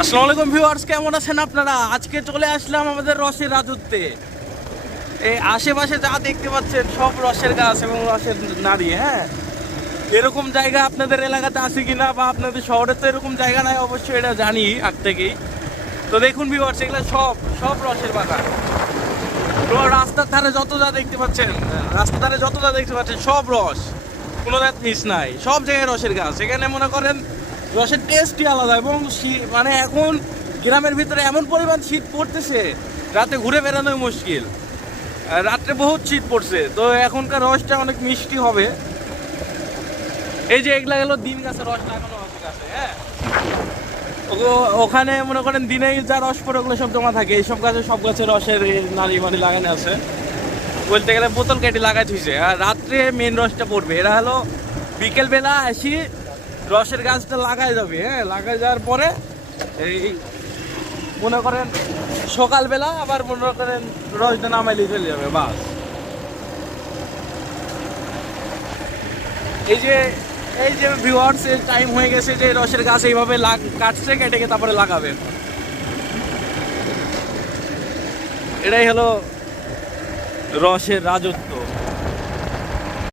আসসালামু আলাইকুম ভিউয়ার্স, কেমন আছেন আপনারা? আজকে চলে আসলাম আমাদের রসের রাজত্বে। এই আশেপাশে যা দেখতে পাচ্ছেন সব রসের গাছ এবং রসের নারী। হ্যাঁ, এরকম জায়গা আপনাদের এলাকাতে আছে কিনা বা আপনাদের শহরে তো এরকম জায়গা নাই, অবশ্যই এটা জানি আগ থেকেই। তো দেখুন ভিউয়ার্স, এগুলো সব সব রসের বাগান। তো রাস্তার ধারে যত যা দেখতে পাচ্ছেন, সব রস, কোনো জাত মিস নাই। সব জায়গায় রসের গাছ। এখানে মনে করেন রসের টেস্টই আলাদা। এবং মানে এখন গ্রামের ভিতরে এমন পরিমাণ শীত পড়তেছে, রাতে ঘুরে বেড়ানোই মুশকিল। রাত্রে বহুত শীত পড়ছে, তো এখনকার রসটা অনেক মিষ্টি হবে। এই যে এগুলা গেল দিন গাছে রস লাগানো আছে গাছে। হ্যাঁ, ওখানে মনে করেন দিনেই যা রস পড়ে ওগুলো সব জমা থাকে। এইসব গাছে সব গাছে রসের নারী মানে লাগানো আছে, বলতে গেলে বোতল কেটে লাগাই থুইছে। আর রাত্রে মেন রসটা পড়বে। এরা হলো বিকেলবেলা আসি রসের গাছটা লাগাই যাবে। হ্যাঁ, লাগাই যাওয়ার পরে এই মনে করেন সকালবেলা আবার মনে করেন রসটা নামাইলে চলে যাবে, বাস। এই যে ভিউয়ার্স, টাইম হয়ে গেছে যে রসের গাছ এইভাবে কাটছে, কেটে তারপরে লাগাবে। এটাই হলো রসের রাজত্ব।